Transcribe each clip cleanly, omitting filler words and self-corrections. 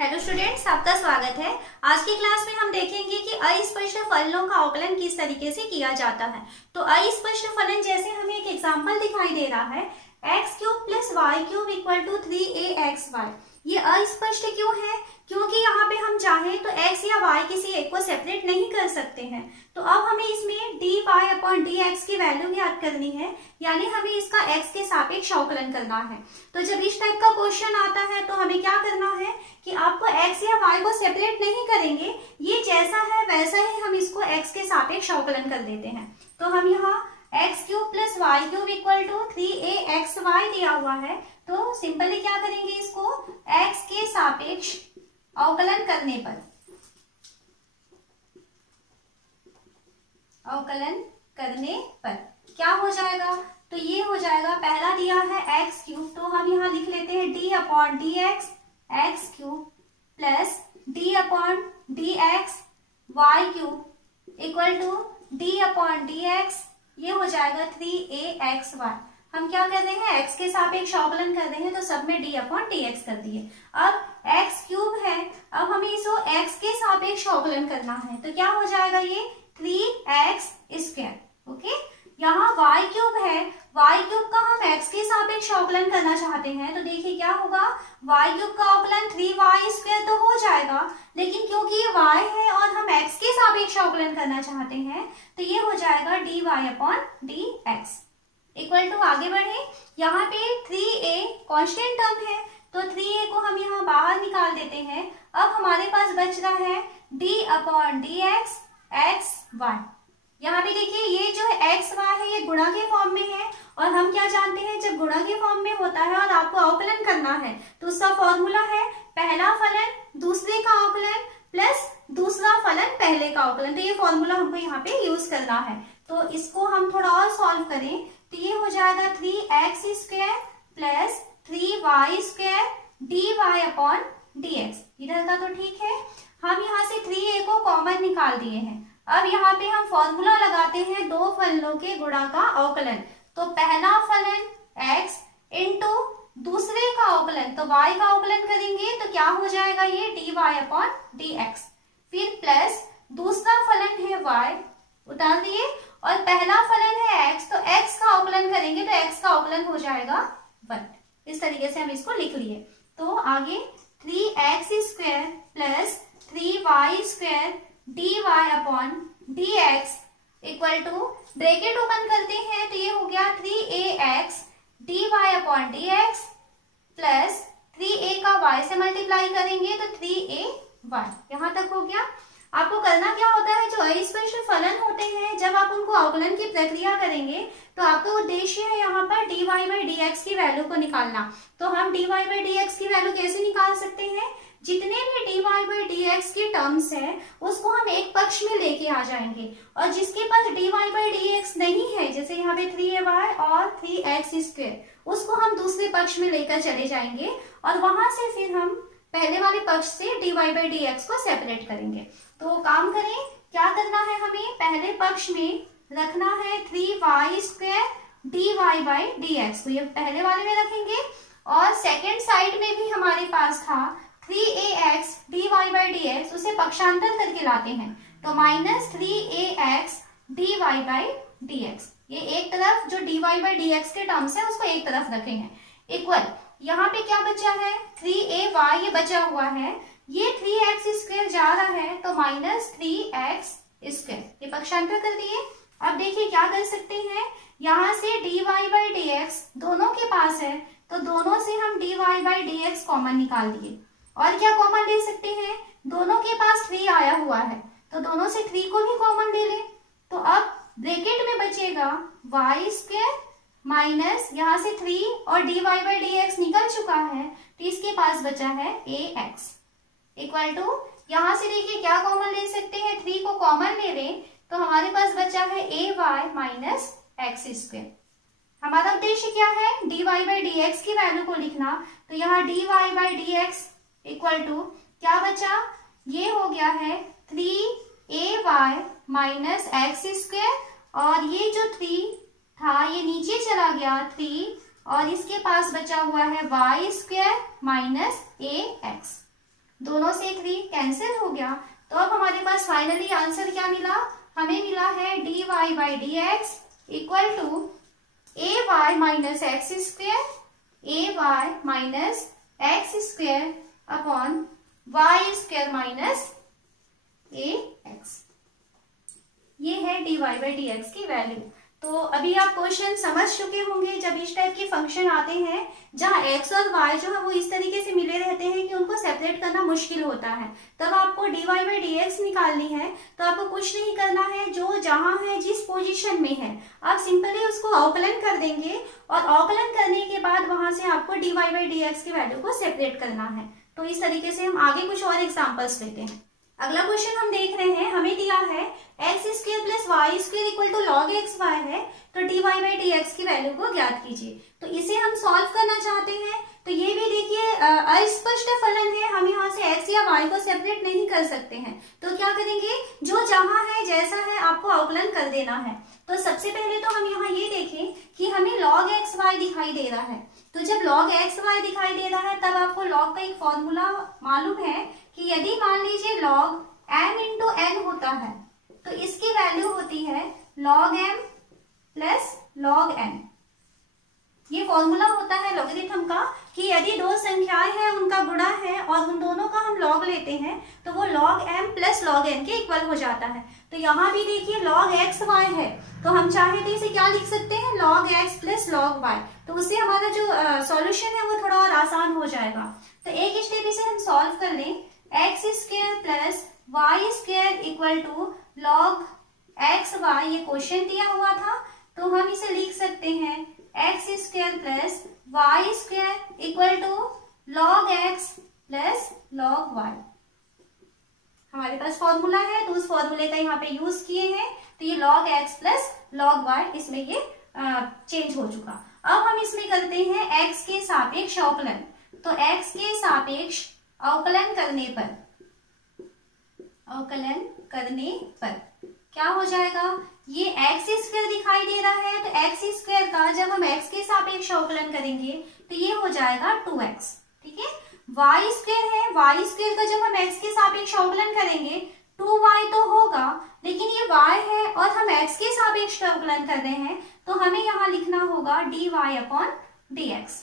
Hello students, आपका स्वागत है। आज की क्लास में हम देखेंगे कि अस्पष्ट फलनों का आकलन किस तरीके से किया जाता है। तो अस्पष्ट फलन जैसे हमें एक एग्जांपल दिखाई दे रहा है, x cube plus y cube equal to 3axy। ये अस्पष्ट क्यों है? क्योंकि यहाँ पे हम चाहें तो x या y किसी एक को सेपरेट नहीं कर सकते हैं। तो अब हमें इसमें dy अपॉन dx की वैल्यू याद करनी है, यानी हमें इसका x के सापेक्ष अवकलन करना है। तो जब इस टाइप का क्वेश्चन आता है तो हमें क्या करना है कि आपको x या y को सेपरेट नहीं करेंगे, ये जैसा है वैसा ही हम इसको x के सापेक्ष अवकलन कर देते हैं। तो हम यहाँ x cube plus y cube equal to 3axy दिया हुआ है, तो सिंपली क्या करेंगे, इसको x के सापेक्ष अवकलन करने पर क्या हो जाएगा, तो ये हो जाएगा, पहला दिया है x क्यूब, तो हम यहाँ लिख लेते हैं d upon d x x cube plus d upon d x y cube equal to d upon d x, ये हो जाएगा 3axy। हम क्या कर रहे हैं, x के सापेक्ष अवकलन कर रहे हैं, तो सब में d अपॉन dx कर दिए। अब x क्यूब है, अब हमें इसको x के सापेक्ष अवकलन करना है, तो क्या हो जाएगा, ये 3x²। ओके, यहाँ y क्यूब है, y क्यूब का हम x के सापेक्ष अवकलन करना चाहते हैं, तो देखिए क्या होगा, y क्यूब का अवकलन 3y² तो हो जाएगा, लेकिन क्योंकि ये y है और हम x के सापेक्ष अवकलन करना चाहते हैं, तो ये हो जाएगा dy upon dx equal to, आगे बढ़े, यहाँ पे 3a कांस्टेंट टर्म है, तो 3a को हम यहाँ बाहर निकाल देते हैं। अब हमारे पास बच रहा है d अपॉन dx xy। यहाँ पे देखिए ये जो xy है ये गुणा के फॉर्म में है, और हम क्या जानते हैं, जब गुणा के फॉर्म में होता है और आपको अवकलन करना है तो उसका फॉर्मूला है पहला फलन दूसरे का अवकलन प्लस दूसरा फलन पहले का अवकलन। तो ये फॉर्मूला हमको यहाँ पे यूज करना है, तो इसको हम थोड़ा और सॉल्व करें तो ये हो जाएगा 3x² plus 3y² dy upon dx। इधर का तो ठीक है, हम यहाँ से 3a को कॉमन निकाल दिए हैं। अब यहाँ पे हम फॉर्मूला लगाते हैं दो फलनों के गुणा का अवकलन, तो पहला फलन x इंटू दूसरे का अवकलन, तो y का अवकलन करेंगे तो क्या हो जाएगा, ये dy अपॉन dx, फिर प्लस दूसरा फलन है y उतार दिए, और पहला फलन है x, तो x का अवकलन करेंगे तो x का अवकलन हो जाएगा 1। इस तरीके से हम इसको लिख लिए। तो आगे 3x² plus 3y² dy upon dx equal to, bracket open करते हैं तो ये हो गया 3ax dy upon dx plus 3a का y से मल्टीप्लाई करेंगे तो 3ay। यहाँ तक हो गया। आपको करना क्या होता है, जो अस्पष्ट फलन होते हैं जब आप उनको अवकलन की प्रक्रिया करेंगे तो आपका उद्देश्य है यहाँ पर dy बाई dx की वैल्यू को निकालना। तो हम dy बाई dx की वैल्यू कैसे निकाल सकते हैं, जितने भी dy बाई dx की टर्म्स है उसको हम एक पक्ष में लेके आ जाएंगे, और जिसके पास dy बाई dx नहीं है, जैसे यहाँ पे 3ay और 3x², उसको हम दूसरे पक्ष में लेकर चले जाएंगे, और वहां से फिर हम पहले वाले पक्ष से dy बाई dx को सेपरेट करेंगे। तो काम करें, क्या करना है, हमें पहले पक्ष में रखना है 3y² dy बाई dx को, ये पहले वाले में रखेंगे, और सेकेंड साइड में भी हमारे पास था 3ax dy बाई dx, उसे पक्षांतर करके लाते हैं, तो minus 3ax dy by dx, ये एक तरफ जो dy बाई dx के टर्म्स है उसको एक तरफ रखेंगे, इक्वल, यहाँ पे क्या बचा है 3ay, ये बचा हुआ है, ये 3x² जा रहा है तो माइनस 3x², ये पक्षांतर कर दिए। अब देखिए क्या कर सकते हैं, यहाँ से dy बाई dx दोनों के पास है, तो दोनों से हम dy बाई dx कॉमन निकाल दिए, और क्या कॉमन ले सकते हैं, दोनों के पास 3 आया हुआ है तो दोनों से 3 को भी कॉमन ले ले, तो अब ब्रैकेट में बचेगा y² माइनस यहाँ से 3 और dy बाई dx निकल चुका है, तो इसके पास बचा है ax इक्वल टू, यहाँ से देखिए क्या कॉमन ले सकते हैं, 3 को कॉमन ले लें तो हमारे पास बचा है ay माइनस x²। हमारा उद्देश्य क्या है, dy बाई dx की वैल्यू को लिखना, तो यहाँ dy by dx equal to क्या बचा, ये हो गया है 3ay माइनस x², और ये जो 3 था ये नीचे चला गया 3, और इसके पास बचा हुआ है y² माइनस ax। दोनों से 3 कैंसिल हो गया। तो अब हमारे पास फाइनली आंसर क्या मिला, हमें मिला है dy by d x equal to a y minus x square, a y minus x square upon y square minus a x. ये है dy बाई डी एक्स की वैल्यू। तो अभी आप क्वेश्चन समझ चुके होंगे, जब इस टाइप के फंक्शन आते हैं जहां x और y जो है वो इस तरीके से मिले रहते हैं कि उनको सेपरेट करना मुश्किल होता है, तब आपको dy बाई डी एक्स निकालनी है। तो आपको कुछ नहीं करना है, जो जहां है जिस पोजीशन में है आप सिंपली उसको अवकलन कर देंगे और अवकलन करने के बाद वहां से आपको dy बाई डी एक्स की वैल्यू को सेपरेट करना है। तो इस तरीके से हम आगे कुछ और एग्जाम्पल्स लेते हैं। अगला क्वेश्चन हम देख रहे हैं, हमें दिया है x square plus y square equal to log x y है, तो dy बाई डी एक्स की वैल्यू को ज्ञात कीजिए। तो इसे हम सॉल्व करना चाहते हैं। तो ये भी देखिए अस्पष्ट फलन है, हम यहाँ से x या y को सेपरेट नहीं कर सकते हैं। तो क्या करेंगे, जो जहां है जैसा है आपको अवकलन कर देना है। तो सबसे पहले तो हम यहाँ ये देखें कि हमें log x y दिखाई दे रहा है। तो जब log x y दिखाई दे रहा है तब आपको log का एक फॉर्मूला मालूम है कि यदि मान लीजिए log m इंटू n होता है तो इसकी वैल्यू होती है log m plus log n। ये फॉर्मूला होता है लॉगरिथम का कि यदि दो संख्याएं हैं उनका गुणा है और उन दोनों का हम लॉग लेते हैं तो वो log m plus log n के इक्वल हो जाता है। तो यहाँ भी देखिए log x y है, तो हम चाहे तो इसे क्या लिख सकते हैं, log x plus log y। तो उससे हमारा जो सॉल्यूशन है वो थोड़ा और आसान हो जाएगा। तो एक स्टेप इसे हम सॉल्व कर लें, x square plus y square equal to log x y, ये क्वेश्चन दिया हुआ था तो हम इसे लिख सकते हैं x square plus y square equal to log x plus log y. हमारे पास फॉर्मूला है तो उस फॉर्मूले का यहाँ पे यूज किए हैं, तो ये log x plus log y इसमें ये चेंज हो चुका। अब हम इसमें करते हैं x के सापेक्ष अवकलन। तो x के सापेक्ष अवकलन करने पर क्या हो जाएगा, ये x स्क्वायर दिखाई दे रहा है तो x स्क्वायर का जब हम x के सापेक्ष अवकलन करेंगे तो ये हो जाएगा 2x। ठीक है, y स्क्वायर है, y स्क्वायर का जब हम x के सापेक्ष अवकलन करेंगे 2y तो होगा, लेकिन ये y है और हम x के सापेक्ष अवकलन कर रहे हैं तो हमें यहाँ लिखना होगा dy upon dx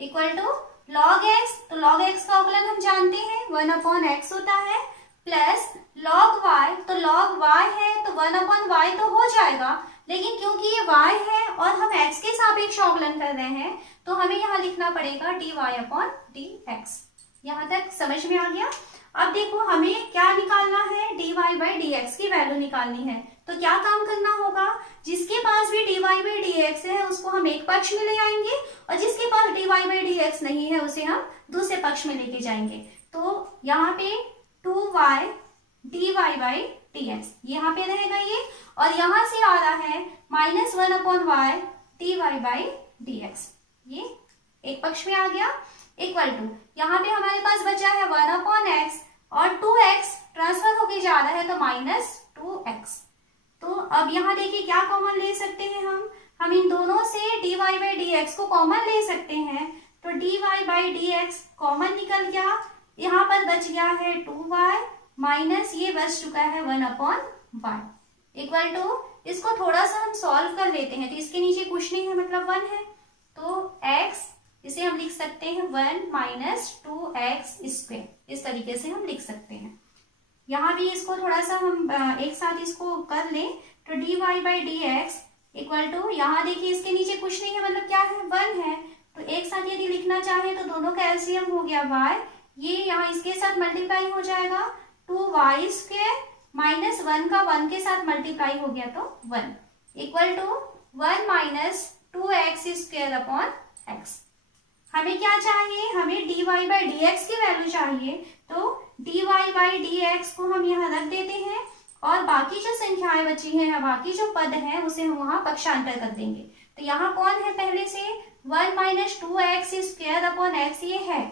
equal to log x। तो log x का अवकलन हम जानते हैं 1 अपॉन x होता है, प्लस log y, तो log y है तो 1 अपॉन y तो हो जाएगा, लेकिन क्योंकि ये y है और हम x के सापेक्ष अवकलन कर रहे हैं तो हमें यहाँ लिखना पड़ेगा dy अपॉन dx। यहाँ तक समझ में आ गया। अब देखो हमें क्या निकालना है, dy बाई dx की वैल्यू निकालनी है। तो क्या काम करना होगा, जिसके पास भी dy बाई dx है उसको हम एक पक्ष में ले आएंगे और जिसके पास dy बाई dx नहीं है उसे हम दूसरे पक्ष में लेके जाएंगे। तो यहाँ पे 2y dy बाई dx यहाँ पे रहेगा ये, और यहाँ से आ रहा है -1 upon y dy by dx, ये एक पक्ष में आ गया इक्वल टू यहाँ पे हमारे पास बचा है 1 अपॉन x और 2x ट्रांसफर होके जा रहा है तो -2x। तो अब यहाँ देखिए क्या कॉमन ले सकते हैं हम इन दोनों से dy बाई dx को कॉमन ले सकते हैं। तो dy बाई dx कॉमन निकल गया, यहाँ पर बच गया है 2y माइनस ये बच चुका है 1 अपॉन y इक्वल टू, इसको थोड़ा सा हम सॉल्व कर लेते हैं। तो इसके नीचे कुछ नहीं है मतलब 1 है, तो x इसे हम लिख सकते हैं 1 माइनस 2x स्क्वायर, इस तरीके से हम लिख सकते हैं। यहाँ भी इसको थोड़ा सा हम एक साथ इसको कर लें, तो dy by dx equal to, यहाँ देखिए इसके नीचे कुछ नहीं है मतलब क्या है 1 है, तो एक साथ यदि लिखना चाहे तो दोनों का एलसीएम हो गया y, ये यहाँ इसके साथ मल्टीप्लाई हो जाएगा 2y स्क्वायर माइनस 1 का 1 के साथ मल्टीप्लाई हो गया तो 1 equal to 1 minus 2x square upon x। हमें क्या चाहिए, हमें dy बाई dx की वैल्यू चाहिए, तो dy बाई dx को हम यहाँ रख देते हैं और बाकी जो संख्याएं बची हैं या बाकी जो पद है उसे हम वहां पक्षांतर कर देंगे। तो यहाँ कौन है, पहले से 1 minus 2x square upon x ये है,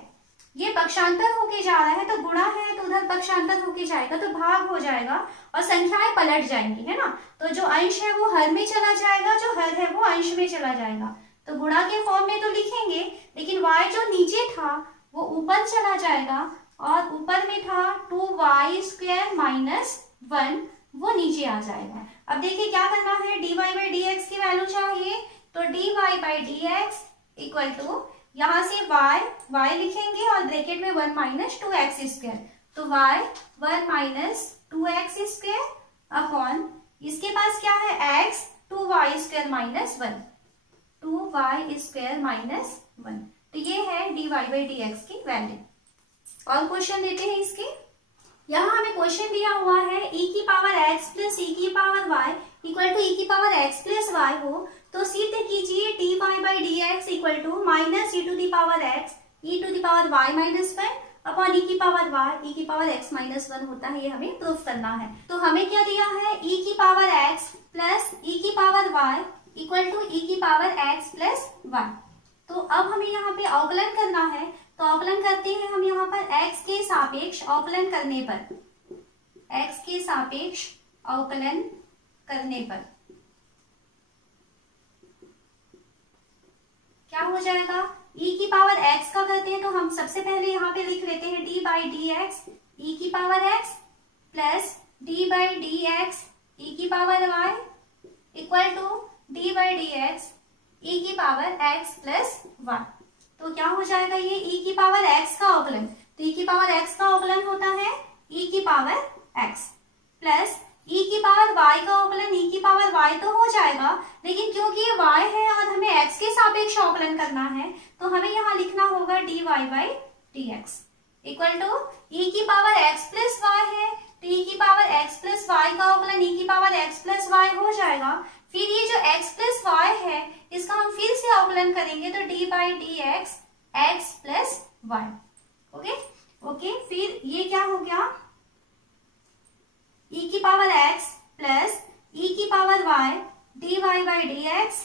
ये पक्षांतर होके जा रहा है तो गुणा है तो उधर पक्षांतर होके जाएगा तो भाग हो जाएगा और संख्याएं पलट जाएंगी, है ना। तो जो अंश है वो हर में चला जाएगा, जो हर है वो अंश में चला जाएगा। तो गुणा के फॉर्म में तो लिखेंगे लेकिन y जो नीचे था वो ऊपर चला जाएगा और ऊपर में था 2y² माइनस 1, वो नीचे आ जाएगा। अब देखिए क्या करना है, dy बाई डी एक्स की वैल्यू चाहिए, तो dy by d x equal to यहाँ से y लिखेंगे और ब्रैकेट में 1 माइनस 2x², तो y 1 माइनस 2x² अपॉन इसके पास क्या है x 2y² minus 1, 2y² minus 1, तो ये है dy बाई डी एक्स की वैल्यू। और क्वेश्चन देते हैं इसके, यहाँ हमें क्वेश्चन दिया हुआ है e की पावर x प्लस e की power y equal to e की पावर x प्लस y हो, तो सिद्ध कीजिए dy by d x equal to minus e to the power x e to the power y minus 1 upon e की power y e की power x minus 1 होता है, ये हमें प्रूफ करना है। तो हमें क्या दिया है, e की पावर x प्लस e की power y equal to e की पावर x प्लस y। तो अब हमें यहाँ पे अवकलन करना है, तो अवकलन करते हैं हम यहाँ पर x के सापेक्ष अवकलन करने पर, x के सापेक्ष अवकलन करने पर क्या हो जाएगा, e की पावर x का करते हैं तो हम सबसे पहले यहाँ पे लिख लेते हैं d by d x e की power x plus d by d x e की power y equal to d by d x e की पावर x प्लस y। तो क्या हो जाएगा, ये e की पावर x का अवकलन, तो e की पावर x का अवकलन होता है e की पावर x प्लस e की पावर y का अवकलन e की पावर y तो हो जाएगा, लेकिन क्योंकि ये y है और हमें x के सापेक्ष अवकलन करना है, तो हमें यहाँ लिखना होगा dy by d x equal to e की पावर x प्लस y है, तो e की पावर x प्लस y का अवकलन e की पावर x प्लस y हो जाएगा। फिर ये जो x प्लस y है इसका हम फिर से अवकलन करेंगे, तो d by d x x plus y। Okay, फिर ये क्या हो गया, e की पावर x प्लस e की power y dy by d x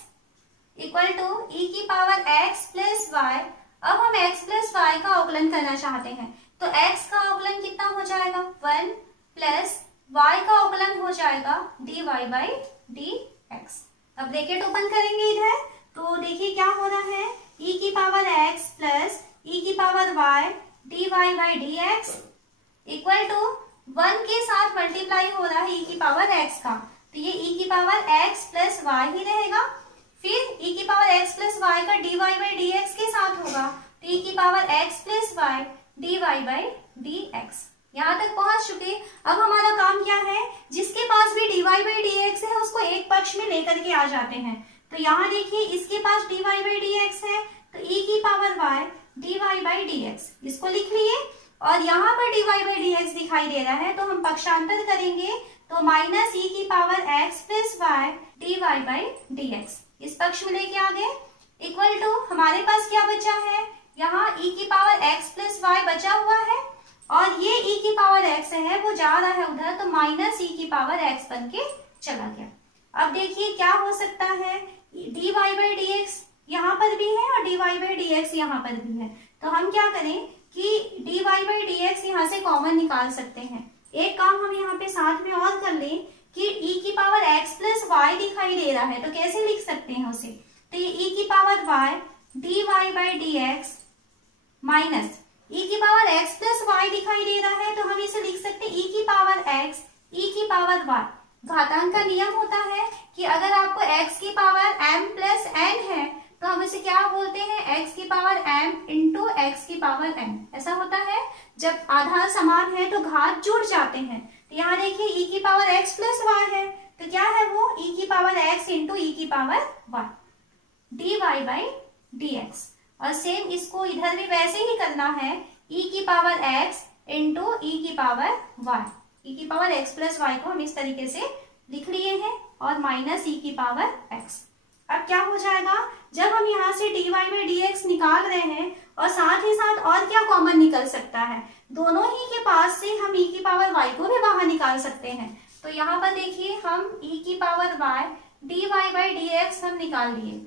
equal to e की पावर x प्लस y। अब हम x प्लस y का अवकलन करना चाहते हैं, तो x का अवकलन कितना हो जाएगा, 1 प्लस y का अवकलन हो जाएगा dy बाई डी एक्स। अब ब्रैकेट ओपन करेंगे इधर, तो देखिए क्या हो रहा है, e की पावर x प्लस e की power y dy by d x equal to 1 के साथ मल्टीप्लाई हो रहा है e की पावर x का, तो ये e की पावर x प्लस y ही रहेगा। फिर e की पावर x प्लस y का dy बाई डी एक्स के साथ होगा, तो e की power x plus y dy by d x. यहाँ तक पहुंच चुके। अब हमारा काम क्या है, जिसके पास भी dy बाई डी एक्स है उसको एक पक्ष में लेकर के आ जाते हैं। तो यहाँ देखिए इसके पास dy बाई डी एक्स है, तो e की power y dy by d x इसको लिख लिए, और यहाँ पर dy बाई डी एक्स दिखाई दे रहा है, तो हम पक्षांतर करेंगे, तो माइनस e की power x plus y dy by d x इस पक्ष में लेके आ गए, इक्वल टू हमारे पास क्या बचा है, यहाँ e की पावर x प्लस y बचा हुआ है, और ये e की पावर x है वो जा रहा है उधर, तो माइनस e की पावर x बन के चला गया। अब देखिए क्या हो सकता है, dy बाई डी एक्स यहाँ पर भी है और dy बाई डी एक्स यहाँ पर भी है, तो हम क्या करें कि dy बाई डी एक्स यहाँ से कॉमन निकाल सकते हैं। एक काम हम यहाँ पे साथ में और कर लें कि e की पावर x प्लस y दिखाई दे रहा है, तो कैसे लिख सकते हैं उसे, तो ये e की power y dy by d x minus e की पावर x प्लस y दिखाई दे रहा है, तो हम इसे लिख सकते हैं e की पावर x e की पावर y। घातांक का नियम होता है कि अगर आपको x की पावर m प्लस n है तो हम इसे क्या बोलते हैं, x की पावर m इंटू x की पावर n, ऐसा होता है। जब आधार समान है तो घात जुड़ जाते हैं, तो यहाँ देखिए e की पावर x प्लस y है, तो क्या है वो e की पावर x इंटू e की power y dy by d x. और सेम इसको इधर भी वैसे ही करना है, e की पावर x इंटू e की पावर y, e की पावर x प्लस y को हम इस तरीके से लिख लिए हैं, और माइनस e की पावर x। अब क्या हो जाएगा, जब हम यहाँ से dy बाई डी एक्स निकाल रहे हैं और साथ ही साथ और क्या कॉमन निकल सकता है, दोनों ही के पास से हम e की पावर y को भी बाहर निकाल सकते हैं। तो यहाँ पर देखिए हम e की power y dy by d x हम निकाल लिए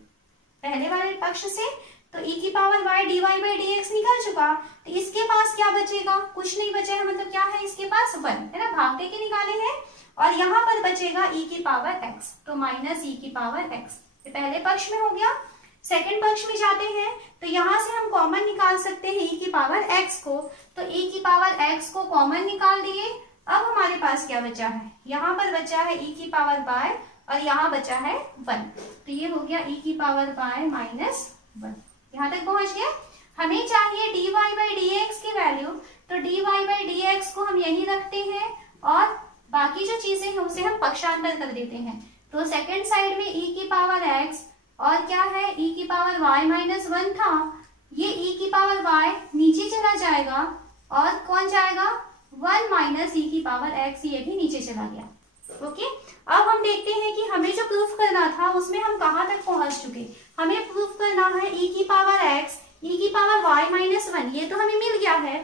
पहले वाले पक्ष से, तो e की power y dy by d x निकल चुका, तो इसके पास क्या बचेगा, कुछ नहीं बचा है, मतलब क्या है इसके पास 1 है ना, भाग के निकाले हैं, और यहाँ पर बचेगा e की पावर x, तो माइनस e की पावर x, ये पहले पक्ष में हो गया। सेकंड पक्ष में जाते हैं तो यहाँ से हम कॉमन निकाल सकते हैं e की पावर x को, तो e की पावर x को कॉमन निकाल दिए। अब हमारे पास क्या बचा है, यहाँ पर बचा है e की पावर y और यहाँ बचा है 1, तो ये हो गया e की पावर y माइनस 1। यहाँ तक पहुंच गए। हमें चाहिए dy बाई dx की वैल्यू, तो dy बाई dx को हम यही रखते हैं और बाकी जो चीजें हैं उसे हम पक्षांतर कर देते हैं। तो सेकंड साइड में e की पावर x और क्या है e की पावर y माइनस 1 था, ये e की पावर y नीचे चला जाएगा और कौन जाएगा 1 माइनस e की पावर x, ये भी नीचे चला गया। ओके, अब हम देखते हैं कि हमें जो प्रूफ करना था उसमें हम कहाँ तक पहुंच चुके। हमें प्रूफ करना है e की पावर x e की पावर y माइनस 1, ये तो हमें मिल गया है।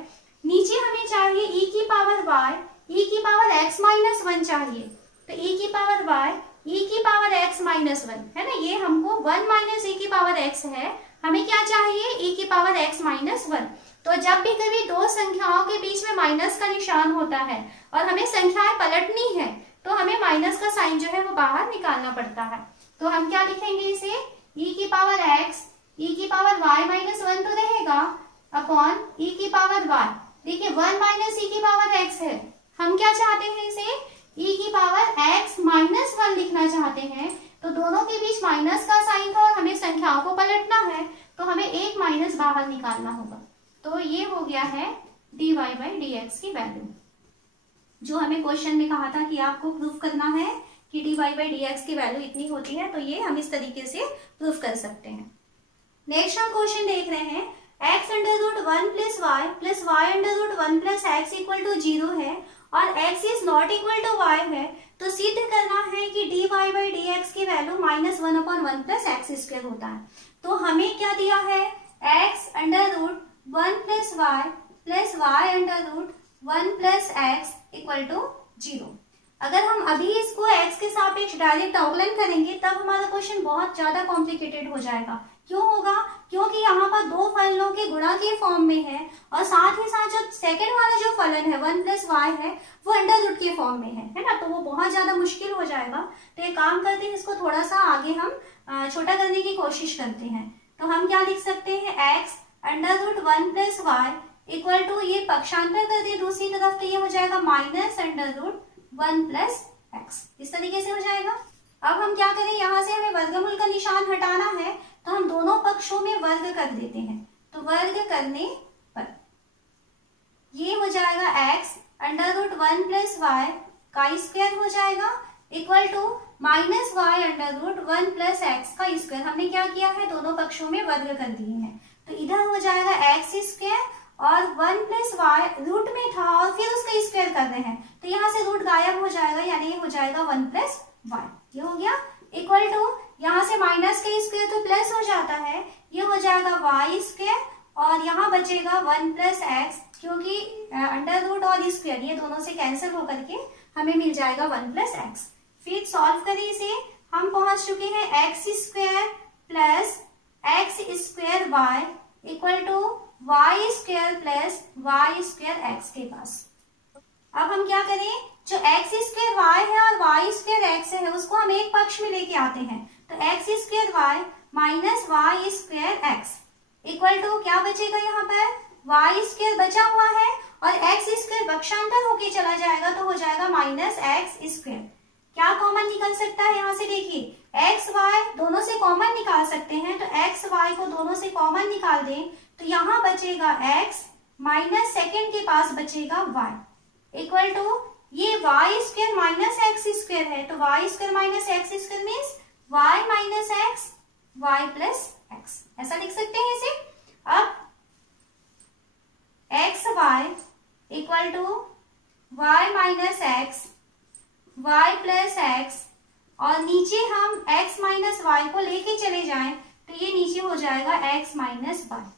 नीचे हमें चाहिए e की पावर y e की पावर x माइनस 1 चाहिए, तो e की पावर y e की पावर x माइनस 1 है ना, ये हमको 1 माइनस e की पावर x है, हमें क्या चाहिए e की पावर x माइनस 1। तो जब भी कभी दो संख्याओं के बीच में माइनस का निशान होता है और हमें संख्याएं पलटनी है तो हमें माइनस का साइन जो है वो बाहर निकालना पड़ता है। तो हम क्या लिखेंगे इसे, e की पावर x e की पावर y माइनस 1 तो रहेगा अपॉन e की पावर y। देखिए 1 माइनस e की पावर x है, हम क्या चाहते हैं इसे e की पावर x माइनस 1 लिखना चाहते हैं, तो दोनों के बीच माइनस का साइन था और हमें संख्याओं को पलटना है तो हमें एक माइनस बाहर निकालना होगा। तो ये हो गया है dy बाई dx की वैल्यू, जो हमें क्वेश्चन में कहा था कि आपको प्रूफ करना है कि dy बाई dx की वैल्यू इतनी होती है, तो ये हम इस तरीके से प्रूफ कर सकते हैं। नेक्स्ट हम क्वेश्चन देख रहे हैं, x under root 1 plus y under root 1 plus x equal to 0 है और x is not equal to y है, तो सिद्ध करना है कि dy बाई dx की value minus 1 upon 1 plus x square होता है। तो हमें क्या दिया है, x under root 1 plus y under root 1 plus x equal to 0। अगर हम अभी इसको x के सापेक्ष डायरेक्ट अवकलन करेंगे तब हमारा क्वेश्चन बहुत ज्यादा कॉम्प्लिकेटेड हो जाएगा। क्यों होगा, क्योंकि यहाँ पर दो फलनों के गुणा के फॉर्म में है और साथ ही साथ जो सेकंड वाला जो फलन है 1 प्लस y है वो अंडर रूट के फॉर्म में है ना, तो वो बहुत ज्यादा मुश्किल हो जाएगा। तो एक काम करते हैं, इसको थोड़ा सा आगे हम छोटा करने की कोशिश करते हैं। तो हम क्या लिख सकते हैं, x under root 1 plus y equal to, ये पक्षांतर कर दिए दूसरी तरफ तो ये हो जाएगा minus under root 1 plus x, इस तरीके से हो जाएगा। अब हम क्या करें, यहाँ से हमें वर्गमूल का निशान हटाना है तो हम दोनों पक्षों में वर्ग कर देते हैं, तो वर्ग करने पर ये हो जाएगा x under root 1 plus y का स्क्वायर हो जाएगा equal to minus y under root 1 plus x का स्क्वायर। हमने क्या किया है, दोनों पक्षों में वर्ग कर दिए हैं, तो इधर हो जाएगा एक्स स्क्वायर और 1 प्लस वाई रूट में था और फिर उसका स्क्वायर कर रहे हैं तो यहाँ से रूट गायब हो जाएगा, यानी ये हो जाएगा 1 प्लस वाई, ये हो गया इक्वल टू, यहाँ से माइनस का स्क्वायर तो प्लस हो जाता है, ये हो जाएगा वाई स्क्वायर और यहाँ बचेगा 1 प्लस एक्स, क्योंकि अंडर रूट और स्क्वायर ये दोनों से कैंसिल होकर के हमें मिल जाएगा 1 प्लस एक्स। फिर सॉल्व करें इसे, हम पहुंच चुके हैं x square plus x square y equal to y square plus y square x के पास। अब हम क्या करें, जो एक्स स्क्वायर वाई है और वाई स्क्वायर एक्स है उसको हम एक पक्ष में लेके आते हैं, तो x square y minus y square x equal to क्या बचेगा, यहाँ पर वाई स्क्वायर बचा हुआ है और एक्स स्क्वायर पक्षांतर होके चला जाएगा तो हो जाएगा माइनस एक्स स्क्वायर। क्या कॉमन निकल सकता है, यहाँ से देखिए एक्स वाई दोनों से कॉमन निकाल सकते हैं, तो एक्स वाई को दोनों से कॉमन निकाल दें तो यहाँ बचेगा x माइनस सेकेंड के पास बचेगा y इक्वल टू, ये y square minus x square है तो y square minus x square means y minus x y plus x, ऐसा लिख सकते हैं इसे। अब x y equal to y minus x y plus x और नीचे हम x माइनस वाई को लेके चले जाएं तो ये नीचे हो जाएगा x माइनस वाई।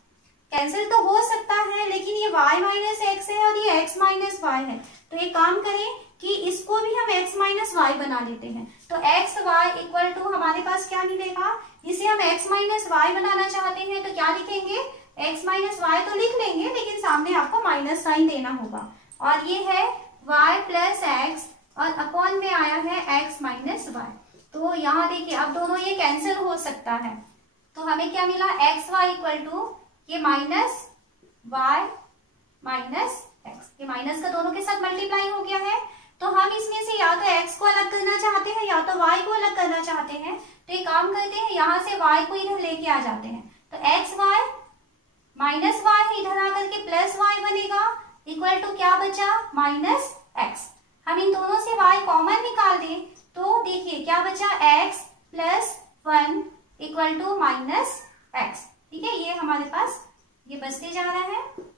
कैंसिल तो हो सकता है लेकिन ये y माइनस एक्स है और ये x माइनस वाई है, तो एक काम करें कि इसको भी हम x माइनस वाई बना लेते हैं, तो एक्स वाई इक्वल टू हमारे पास क्या मिलेगा, इसे हम x माइनस वाई बनाना चाहते हैं तो क्या लिखेंगे, x माइनस वाई तो लिख लेंगे लेकिन सामने आपको माइनस साइन देना होगा और ये है y प्लस एक्स और अपॉन में आया है x माइनस वाई। तो यहाँ देखिए अब दोनों ये कैंसिल हो सकता है तो हमें क्या मिला, एक्स वाई इक्वल टू ये माइनस वाई माइनस एक्स, ये माइनस का दोनों के साथ मल्टीप्लाई हो गया है। तो हम इसमें से या तो x को अलग करना चाहते हैं या तो y को अलग करना चाहते हैं। तो एक काम करते हैं, यहाँ से y को इधर लेके आ जाते हैं। तो एक्स वाई माइनस वाई इधर आकर के प्लस वाई बनेगा, इक्वल टू क्या बचा, माइनस एक्स। हम इन दोनों से y कॉमन निकाल दें तो देखिए क्या बचा, x plus 1 equal to minus x. ठीक है, ये हमारे पास ये बचते जा रहा है।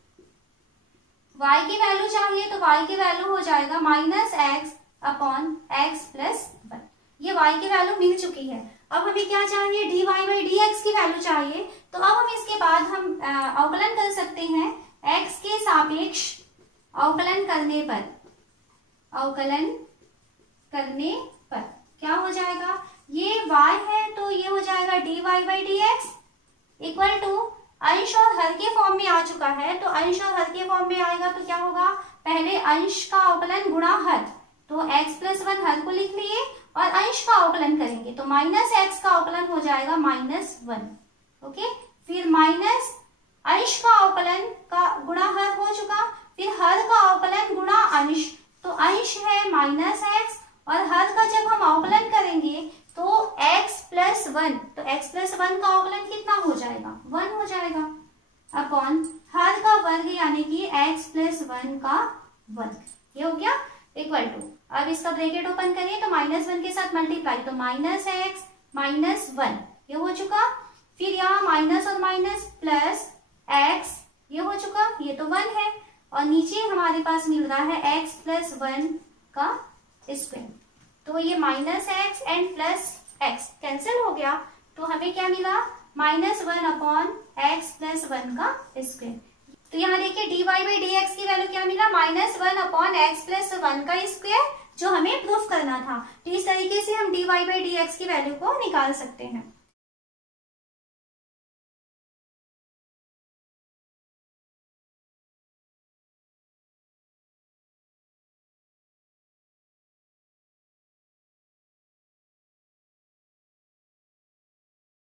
y की वैल्यू चाहिए तो y की वैल्यू हो जाएगा minus x upon x plus 1। ये y की वैल्यू मिल चुकी है। अब हमें क्या चाहिए, dy बाई dx की वैल्यू चाहिए। तो अब हम इसके बाद हम अवकलन कर सकते हैं x के सापेक्ष अवकलन करने पर, अवकलन करने पर क्या हो जाएगा, ये y है तो ये हो जाएगा dy by dx equal to अंश और हर के फॉर्म में आ चुका है। तो अंश और हर के फॉर्म में आएगा तो क्या होगा, पहले अंश का अवकलन गुणा हर, तो x प्लस 1 हर को लिख लिए और अंश का अवकलन करेंगे तो माइनस एक्स का अवकलन हो जाएगा माइनस 1। ओके, फिर माइनस अंश का अवकलन का गुणा हर हो चुका, फिर हर का अवकलन गुणा अंश, तो अंश है माइनस एक्स और हर का जब हम अवकलन करेंगे तो x प्लस 1, तो x प्लस 1 का अवकलन कितना हो जाएगा, 1 हो जाएगा, अपॉन हर का वर्ग यानी कि x प्लस 1 का वर्ग, ये हो गया इक्वल टू। अब इसका ब्रैकेट ओपन करिए तो माइनस 1 के साथ मल्टीप्लाई, तो माइनस एक्स माइनस 1 ये हो चुका, फिर यहाँ माइनस और माइनस प्लस एक्स ये हो चुका, ये तो 1 है, और नीचे हमारे पास मिल रहा है x प्लस 1 का स्क्वायर। तो ये minus x and plus x cancel हो गया, तो हमें क्या मिला, माइनस 1 अपॉन एक्स प्लस 1 का स्क्वायर। तो यहाँ देखिए dy बाई dx की वैल्यू क्या मिला, माइनस 1 अपॉन एक्स प्लस 1 का स्क्वायर, जो हमें प्रूफ करना था। तो इस तरीके से हम dy बाई dx की वैल्यू को निकाल सकते हैं।